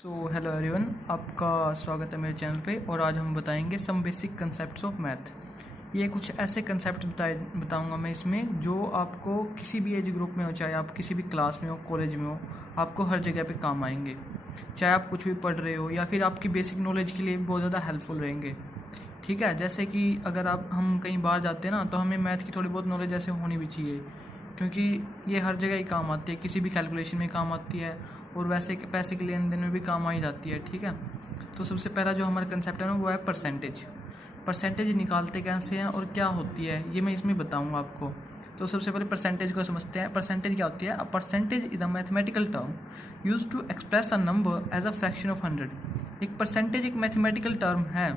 Hello everyone, आपका स्वागत है मेरे चैनल पे। और आज हम बताएंगे some basic concepts of math. ये कुछ ऐसे कंसेप्ट बताऊंगा मैं इसमें जो आपको किसी भी एज ग्रुप में हो, चाहे आप किसी भी क्लास में हो, कॉलेज में हो, आपको हर जगह पे काम आएंगे। चाहे आप कुछ भी पढ़ रहे हो या फिर आपकी बेसिक नॉलेज के लिए बहुत ज़्यादा हेल्पफुल रहेंगे। ठीक है, जैसे कि अगर हम कहीं बाहर जाते हैं ना, तो हमें मैथ की थोड़ी बहुत नॉलेज ऐसे होनी भी चाहिए, क्योंकि ये हर जगह ही काम आती है। किसी भी कैलकुलेशन में काम आती है और वैसे पैसे के लेन देन में भी काम आ ही जाती है। ठीक है, तो सबसे पहला जो हमारा कंसेप्ट है ना, वो है परसेंटेज। परसेंटेज निकालते कैसे हैं और क्या होती है, ये मैं इसमें बताऊंगा आपको। तो सबसे पहले परसेंटेज को समझते हैं। परसेंटेज क्या होती है? A percentage is a mathematical term use to express a number as a fraction of 100। एक परसेंटेज एक मैथमेटिकल टर्म है,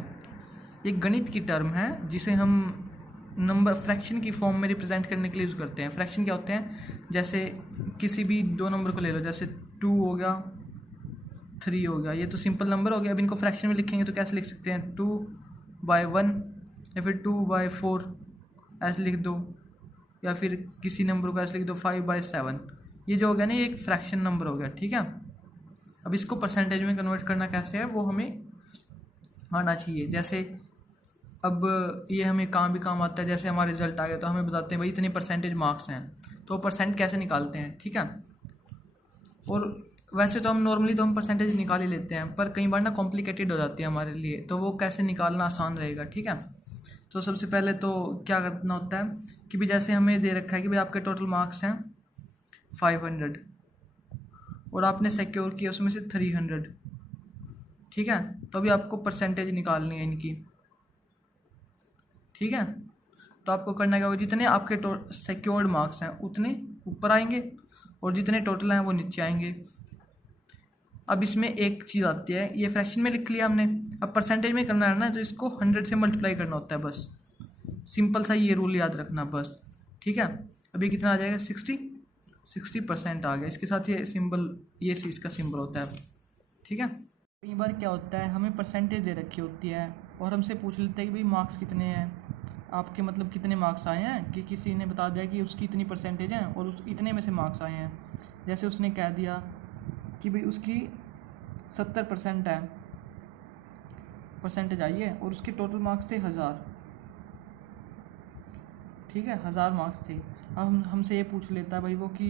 एक गणित की टर्म है, जिसे हम नंबर फ्रैक्शन की फॉर्म में रिप्रेजेंट करने के लिए यूज़ करते हैं। फ्रैक्शन क्या होते हैं? जैसे किसी भी दो नंबर को ले लो, जैसे 2 हो गया, 3 हो गया, ये तो सिंपल नंबर हो गया। अब इनको फ्रैक्शन में लिखेंगे तो कैसे लिख सकते हैं? 2/1 या फिर 2/4 ऐसे लिख दो, या फिर किसी नंबर को ऐसे लिख दो 5/7। ये जो हो गया ना, ये एक फ्रैक्शन नंबर हो गया। ठीक है, अब इसको परसेंटेज में कन्वर्ट करना कैसे है वो हमें आना चाहिए। जैसे अब ये हमें काम भी काम आता है। जैसे हमारा रिजल्ट आ गया तो हमें बताते हैं भाई इतने परसेंटेज मार्क्स हैं, तो परसेंट कैसे निकालते हैं। ठीक है, और वैसे तो हम नॉर्मली तो हम परसेंटेज निकाल ही लेते हैं, पर कई बार ना कॉम्प्लिकेटेड हो जाती है हमारे लिए, तो वो कैसे निकालना आसान रहेगा। ठीक है, तो सबसे पहले तो क्या करना होता है कि भी जैसे हमें दे रखा है कि भाई आपके टोटल मार्क्स हैं 500 और आपने सिक्योर किया उसमें से 300। ठीक है, तो अभी आपको परसेंटेज निकालनी है इनकी। ठीक है, तो आपको करना क्या होगा, जितने आपके सिक्योर्ड मार्क्स हैं उतने ऊपर आएंगे और जितने टोटल हैं वो नीचे आएंगे। अब इसमें एक चीज़ आती है, ये फ्रैक्शन में लिख लिया हमने, अब परसेंटेज में करना है ना, तो इसको 100 से मल्टीप्लाई करना होता है। बस सिंपल सा ये रूल याद रखना बस। ठीक है, अभी कितना आ जाएगा? 60% आ गया। इसके साथ ये सिंबल, ये सी इसका सिंबल होता है। ठीक है, कई बार क्या होता है, हमें परसेंटेज दे रखी होती है और हमसे पूछ लेते हैं कि भाई मार्क्स कितने हैं आपके, मतलब कितने मार्क्स आए हैं, कि किसी ने बता दिया कि उसकी इतनी परसेंटेज है और उस इतने में से मार्क्स आए हैं। जैसे उसने कह दिया कि भाई उसकी 70% है परसेंटेज आई है और उसके टोटल मार्क्स थे 1000। ठीक है, 1000 मार्क्स थे। अब हमसे ये पूछ लेता है भाई वो कि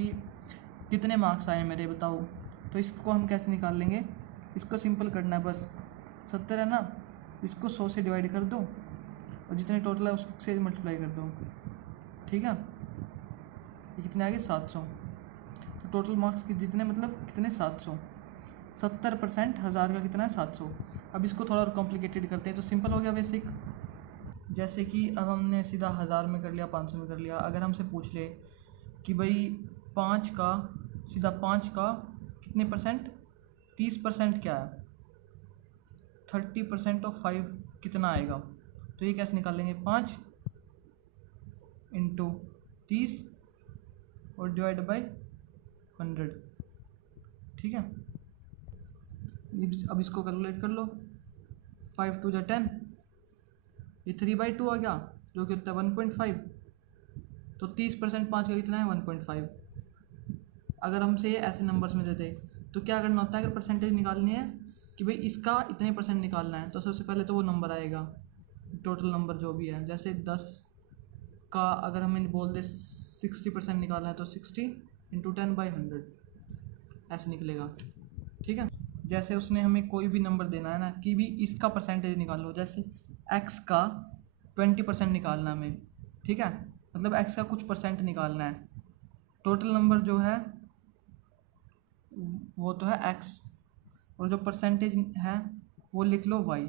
कितने मार्क्स आए मेरे, बताओ। तो इसको हम कैसे निकाल लेंगे? इसको सिंपल करना है बस। 70 है ना, इसको 100 से डिवाइड कर दो और जितने टोटल है उससे मल्टीप्लाई कर दो। ठीक है, ये कितने आ गए? 700। तो टोटल मार्क्स के जितने, मतलब कितने? 700। 70% 1000 का कितना है? 700। अब इसको थोड़ा और कॉम्प्लिकेटेड करते हैं, तो सिंपल हो गया बेसिक। जैसे कि अब हमने सीधा 1000 में कर लिया, 500 में कर लिया। अगर हमसे पूछ ले कि भाई 5 का, सीधा 5 का कितने परसेंट? 30% क्या है? 30% ऑफ 5 कितना आएगा? तो ये कैसे निकालेंगे? 5 इंटू 30 और डिवाइड बाई 100। ठीक है, अब इसको कैलकुलेट कर लो। 5 2 जा 10, ये 3/2 आ गया, जो कि होता है 1.5। तो 30% 5 का कितना है? 1.5। अगर हमसे ये ऐसे नंबर्स में दे दे तो क्या करना होता है? अगर परसेंटेज निकालनी है कि भाई इसका इतने परसेंट निकालना है, तो सबसे पहले तो वो नंबर आएगा, टोटल नंबर जो भी है। जैसे 10 का अगर हमें बोल दे 60% निकालना है, तो 60 इंटू 10/100 ऐसे निकलेगा। ठीक है, जैसे उसने हमें कोई भी नंबर देना है ना, कि भी इसका परसेंटेज निकाल लो। जैसे x का 20% निकालना है हमें। ठीक है, मतलब x का कुछ परसेंट निकालना है। टोटल नंबर जो है वो तो है x, और जो परसेंटेज है वो लिख लो y।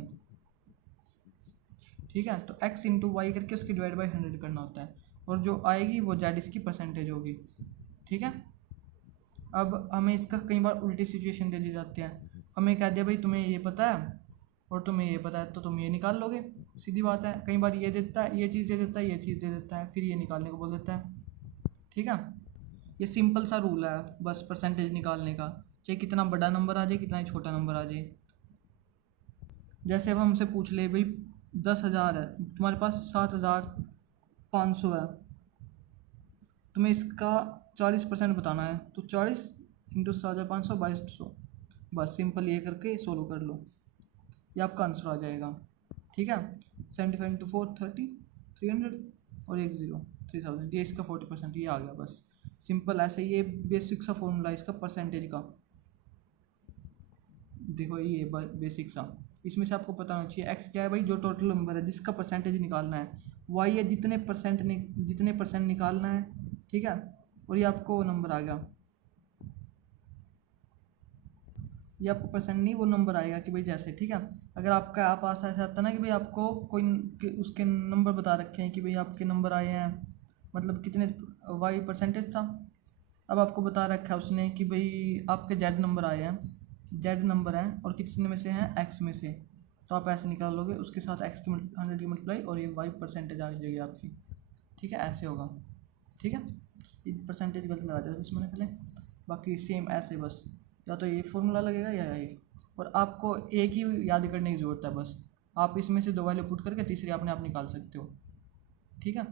ठीक है, तो x इंटू वाई करके उसकी डिवाइड बाई 100 करना होता है, और जो आएगी वो z इसकी परसेंटेज होगी। ठीक है, अब हमें इसका कई बार उल्टी सिचुएशन दे दी जाती है। हमें कह दिया भाई तुम्हें ये पता है और तुम्हें ये पता है, तो तुम ये निकाल लोगे, सीधी बात है। कई बार ये देता है, ये चीज़ दे देता है, ये चीज़ दे देता है, फिर ये निकालने को बोल देता है। ठीक है, ये सिंपल सा रूल है बस परसेंटेज निकालने का, चाहे कितना बड़ा नंबर आ जाए, कितना ही छोटा नंबर आ जाए। जैसे अब हमसे पूछ ले भाई 10,000 है, तुम्हारे पास 7,500 है, तुम्हें इसका 40% बताना है, तो 40 इंटू 7,500 2200। बस सिंपल ये करके सोल्व कर लो, ये आपका आंसर आ जाएगा। ठीक है, 75 इंटू 4 30, 300 और 1 0 3000, ये इसका 40%, ये आ गया। बस सिंपल ऐसे, ये बेसिक सा फॉर्मूला इसका परसेंटेज का। देखो ये बेसिक सा, इसमें से आपको पता होना चाहिए एक्स क्या है भाई, जो टोटल नंबर है जिसका परसेंटेज निकालना है, वाई है जितने परसेंट निकालना है। ठीक है, और ये आपको नंबर आ गया, ये आपको परसेंट नहीं वो नंबर आएगा कि भाई जैसे। ठीक है, अगर आपका आप पास ऐसा आता ना कि भाई आपको कोई उसके नंबर बता रखे हैं कि भाई आपके नंबर आए हैं, मतलब कितने वाई परसेंटेज था, अब आपको बता रखा है उसने कि भाई आपके जेड नंबर आए हैं, जेड नंबर हैं और कितने में से हैं, एक्स में से, तो आप ऐसे निकाल लोगे, उसके साथ एक्स की 100 की मल्टीप्लाई और ये वाई परसेंटेज आ जाएगी आपकी। ठीक है, ऐसे होगा। ठीक है, ये परसेंटेज गलत लगा दिया इसमें पहले, बाकी सेम ऐसे बस, या तो ये फॉर्मूला लगेगा या ये, और आपको एक ही याद करने की ज़रूरत है बस, आप इसमें से दो वैल्यू पुट करके तीसरी अपने आप निकाल सकते हो। ठीक है।